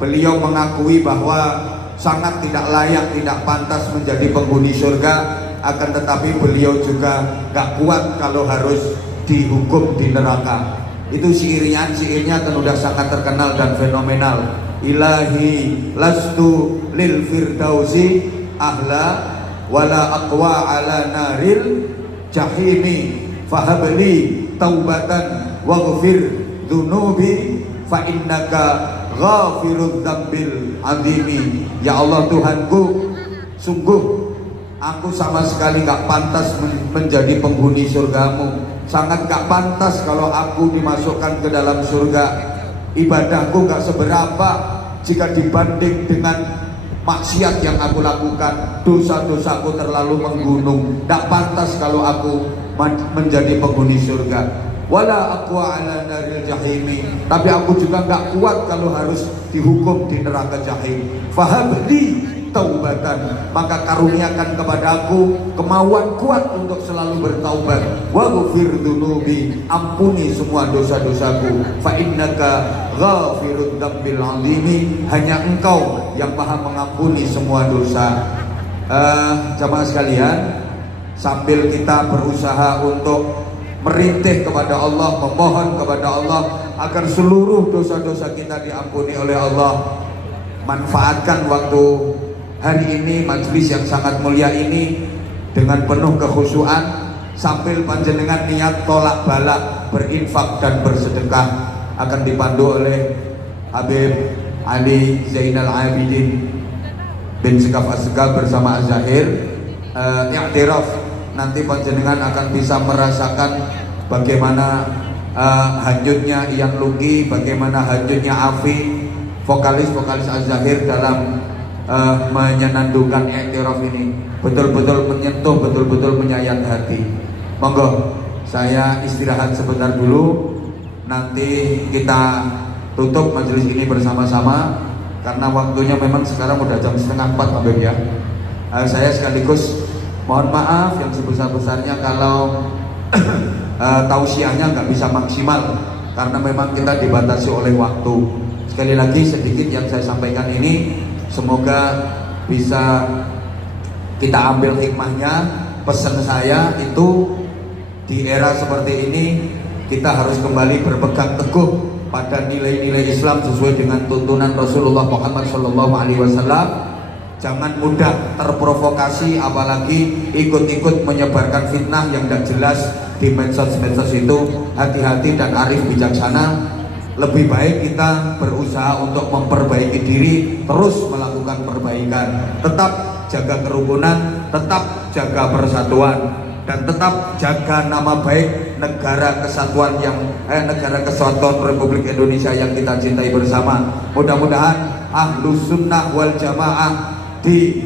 Beliau mengakui bahwa sangat tidak layak, tidak pantas menjadi penghuni surga. Akan tetapi beliau juga gak kuat kalau harus dihukum di neraka. Itu syairnya kan udah sangat terkenal dan fenomenal. Ilahi lastu lil firdausi ahla wala aqwa ala naril jahimi fahabli taubatan waghfir dhunubi fa innaka ghafirudz dzambil azimi. Ya Allah Tuhanku, sungguh aku sama sekali gak pantas menjadi penghuni surgamu. Sangat gak pantas kalau aku dimasukkan ke dalam surga. Ibadahku gak seberapa jika dibanding dengan maksiat yang aku lakukan. Dosa-dosaku terlalu menggunung. Gak pantas kalau aku menjadi penghuni surga. Wala aqwa ala naril jahimi, tapi aku juga gak kuat kalau harus dihukum di neraka jahim. Fahabli taubatan, maka karuniakan kepadaku kemauan kuat untuk selalu bertaubat. Waghfir dzunubi, ampuni semua dosa-dosaku. Fa innaka ghafirud dzambil azimi, hanya Engkau yang Maha mengampuni semua dosa. Jamaah sekalian, sambil kita berusaha untuk merintih kepada Allah, memohon kepada Allah agar seluruh dosa-dosa kita diampuni oleh Allah, manfaatkan waktu hari ini, majelis yang sangat mulia ini dengan penuh kekhusyuan, sambil panjenengan niat tolak balak berinfak dan bersedekah. Akan dipandu oleh Habib Ali Zainal Abidin bin Sekaf Asgaf bersama Az-Zahir. I'tiraf, nanti panjenengan akan bisa merasakan bagaimana hanyutnya Ian Luki, bagaimana hanyutnya Afi, vokalis Az-Zahir dalam menyenandungkan i'tiraf ini. Betul-betul menyentuh, betul-betul menyayat hati. Monggo, saya istirahat sebentar dulu, nanti kita tutup majelis ini bersama-sama karena waktunya memang sekarang udah jam 3:30 Habib ya. Saya sekaligus mohon maaf yang sebesar-besarnya kalau tausiahnya nggak bisa maksimal karena memang kita dibatasi oleh waktu. Sekali lagi sedikit yang saya sampaikan ini semoga bisa kita ambil hikmahnya. Pesan saya itu di era seperti ini kita harus kembali berpegang teguh pada nilai-nilai Islam sesuai dengan tuntunan Rasulullah Muhammad SAW. Jangan mudah terprovokasi, apalagi ikut-ikut menyebarkan fitnah yang tidak jelas di medsos-medsos itu. Hati-hati dan arif bijaksana. Lebih baik kita berusaha untuk memperbaiki diri, terus melakukan perbaikan, tetap jaga kerukunan, tetap jaga persatuan, dan tetap jaga nama baik negara kesatuan negara kesatuan Republik Indonesia yang kita cintai bersama. Mudah-mudahan Ahlus Sunnah wal Jamaah di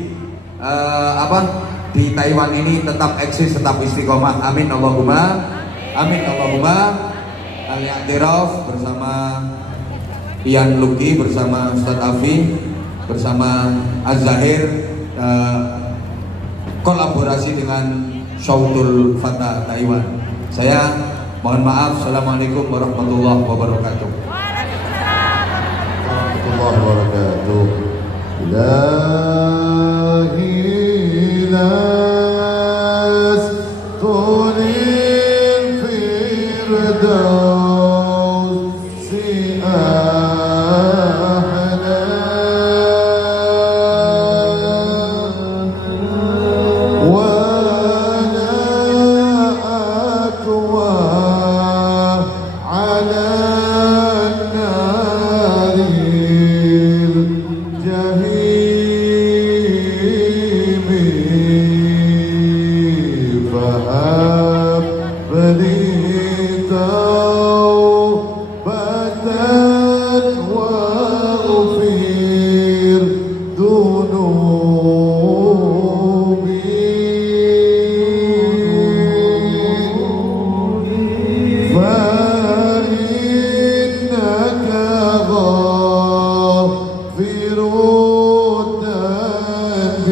di Taiwan ini tetap eksis, tetap istiqomah. Amin Allahumma, amin Allahumma. Al-i'tiraf bersama Ian Luki, bersama Ustadz Afi, bersama Az-Zahir, kolaborasi dengan Syautul Fatah Taiwan. Saya mohon maaf. Assalamualaikum warahmatullahi wabarakatuh. Warahmatullahi wabarakatuh. Ilahi las tulil firdausi ahla wa la atwa ala naril jahim fahab li taubatan wa ufir dunubi فإنك غافر الذنب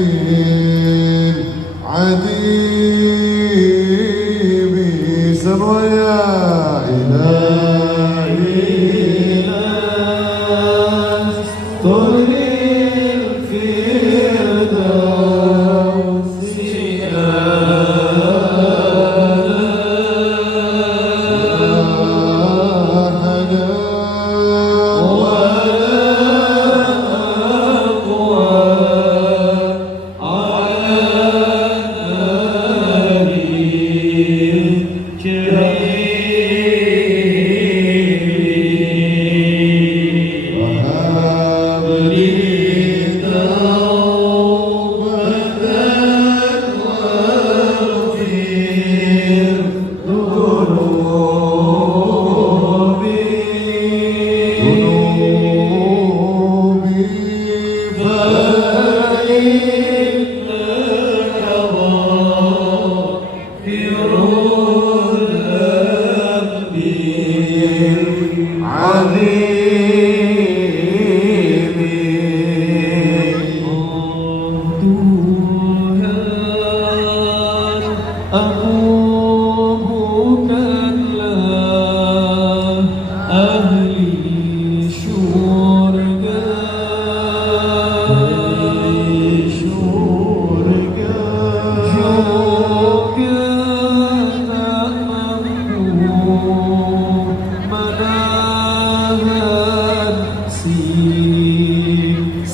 العظيم سنوا يا إلهي طل الفردوس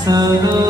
Sana